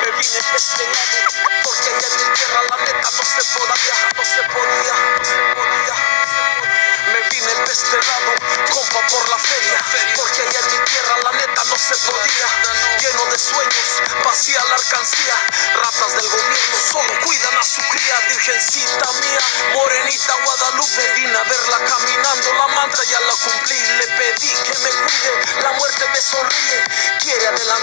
Me vine de este lado, porque allá en mi tierra la neta no se podía. Me vine de este lado, compa, por la feria, porque allá en mi tierra la neta no se podía. Lleno de sueños, vacía la alcancía. Ratas del gobierno solo cuidan a su cría. Virgencita mía, morenita Guadalupe, vine a verla caminando, la manta ya la cumplí. Le pedí que me cuide, la muerte me sonríe, quiere adelantar.